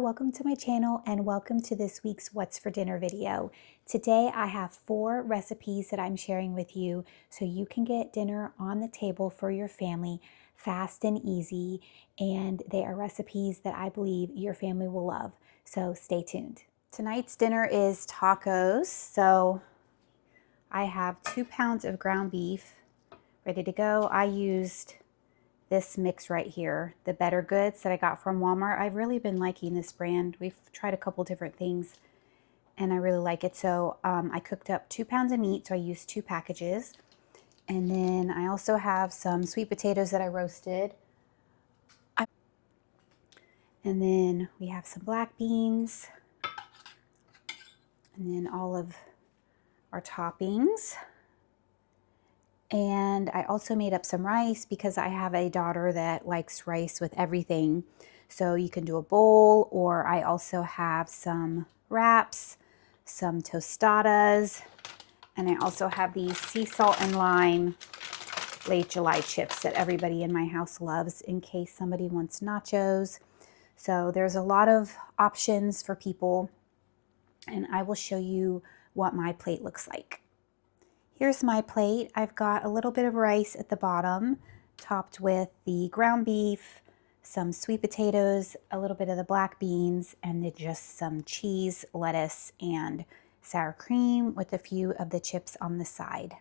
welcome to my channel and welcome to this week's What's for Dinner video. Today I have 4 recipes that I'm sharing with you so you can get dinner on the table for your family fast and easy, and they are recipes that I believe your family will love, so stay tuned. Tonight's dinner is tacos, so I have 2 pounds of ground beef ready to go. I used this mix right here, the Better Goods that I got from Walmart. I've really been liking this brand. We've tried a couple different things and I really like it. So I cooked up 2 pounds of meat, so I used 2 packages. And then I also have some sweet potatoes that I roasted. And then we have some black beans. And then all of our toppings. And I also made up some rice because I have a daughter that likes rice with everything. So you can do a bowl, or I also have some wraps, some tostadas, and I also have these sea salt and lime late July chips that everybody in my house loves in case somebody wants nachos. So there's a lot of options for people, and I will show you what my plate looks like. Here's my plate. I've got a little bit of rice at the bottom, topped with the ground beef, some sweet potatoes, a little bit of the black beans, and then just some cheese, lettuce, and sour cream with a few of the chips on the side.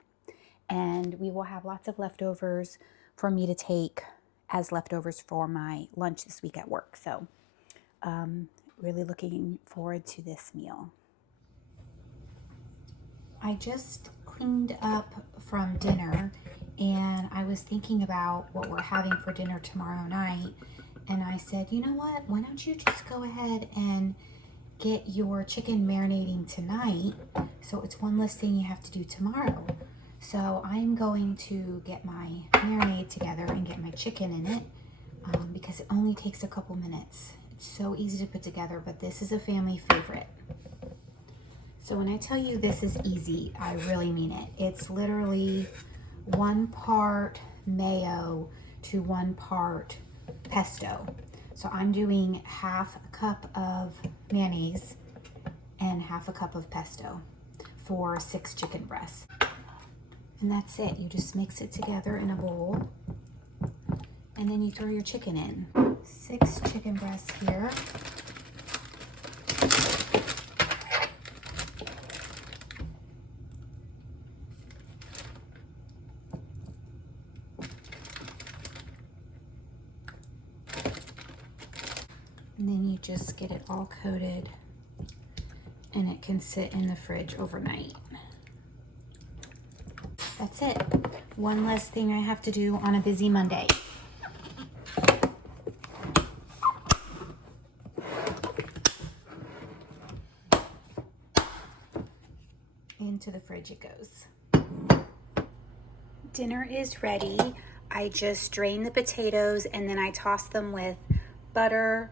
And we will have lots of leftovers for me to take as leftovers for my lunch this week at work. So really looking forward to this meal. I just cleaned up from dinner and I was thinking about what we're having for dinner tomorrow night, and I said, you know what, why don't you just go ahead and get your chicken marinating tonight, so it's one less thing you have to do tomorrow. So I'm going to get my marinade together and get my chicken in it because it only takes a couple minutes. It's so easy to put together, but this is a family favorite. So when I tell you this is easy, I really mean it. It's literally 1 part mayo to 1 part pesto. So I'm doing half a cup of mayonnaise and half a cup of pesto for 6 chicken breasts. And that's it. You just mix it together in a bowl and then you throw your chicken in. 6 chicken breasts here. And then you just get it all coated and it can sit in the fridge overnight. That's it. One less thing I have to do on a busy Monday. Into the fridge it goes. Dinner is ready. I just drained the potatoes and then I tossed them with butter,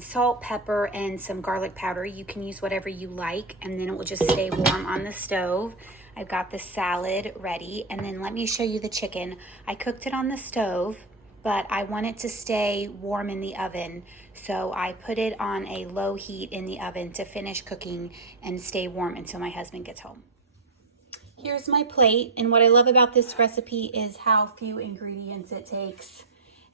salt, pepper, and some garlic powder. You can use whatever you like, and then it will just stay warm on the stove. I've got the salad ready, and then let me show you the chicken. I cooked it on the stove, but I want it to stay warm in the oven, so I put it on a low heat in the oven to finish cooking and stay warm until my husband gets home. Here's my plate, and what I love about this recipe is how few ingredients it takes,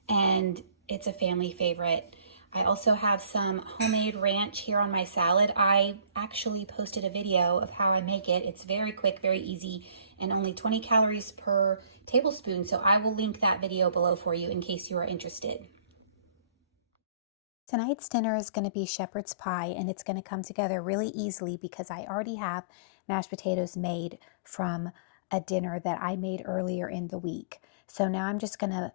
and it's a family favorite. I also have some homemade ranch here on my salad. I actually posted a video of how I make it. It's very quick, very easy, and only 20 calories per tablespoon. So I will link that video below for you in case you are interested. Tonight's dinner is going to be shepherd's pie, and it's going to come together really easily because I already have mashed potatoes made from a dinner that I made earlier in the week. So now I'm just going to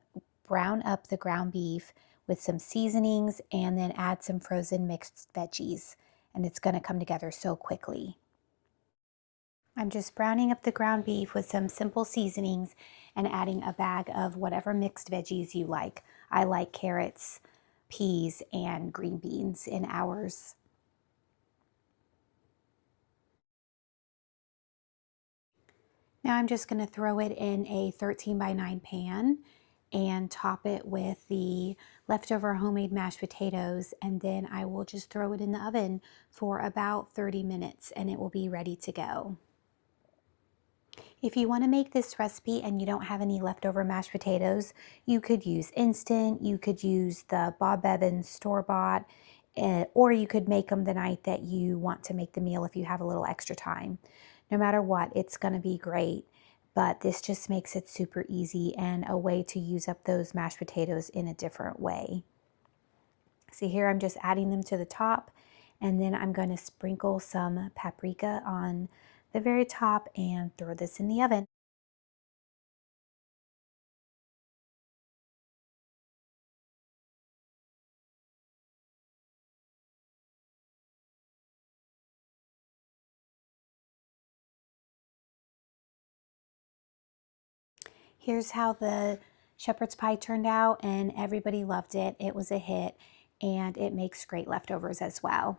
brown up the ground beef with some seasonings and then add some frozen mixed veggies, and it's going to come together so quickly. I'm just browning up the ground beef with some simple seasonings and adding a bag of whatever mixed veggies you like. I like carrots, peas, and green beans in ours. Now I'm just going to throw it in a 13 by 9 pan and top it with the leftover homemade mashed potatoes, and then I will just throw it in the oven for about 30 minutes and it will be ready to go. If you want to make this recipe and you don't have any leftover mashed potatoes, you could use instant, you could use the Bob Evans store-bought, or you could make them the night that you want to make the meal if you have a little extra time. No matter what, it's going to be great, but this just makes it super easy and a way to use up those mashed potatoes in a different way. See here, I'm just adding them to the top, and then I'm going to sprinkle some paprika on the very top and throw this in the oven. Here's how the shepherd's pie turned out, and everybody loved it. It was a hit, and it makes great leftovers as well.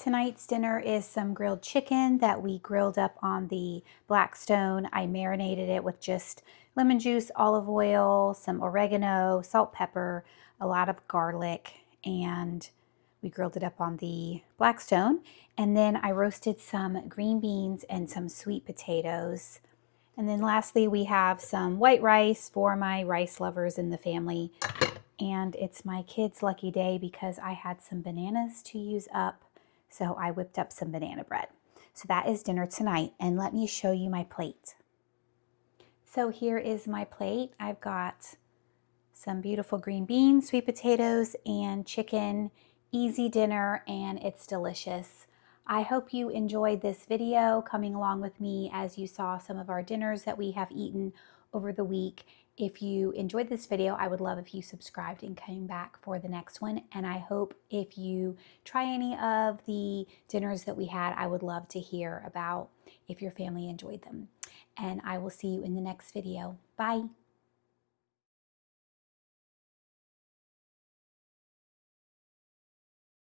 Tonight's dinner is some grilled chicken that we grilled up on the black stone. I marinated it with just lemon juice, olive oil, some oregano, salt, pepper, a lot of garlic, and we grilled it up on the black stone. And then I roasted some green beans and some sweet potatoes. And then lastly, we have some white rice for my rice lovers in the family. And it's my kids' lucky day because I had some bananas to use up. So I whipped up some banana bread. So that is dinner tonight. And let me show you my plate. So here is my plate. I've got some beautiful green beans, sweet potatoes, and chicken. Easy dinner, and it's delicious. I hope you enjoyed this video coming along with me as you saw some of our dinners that we have eaten over the week. If you enjoyed this video, I would love if you subscribed and came back for the next one. And I hope if you try any of the dinners that we had, I would love to hear about if your family enjoyed them. And I will see you in the next video. Bye.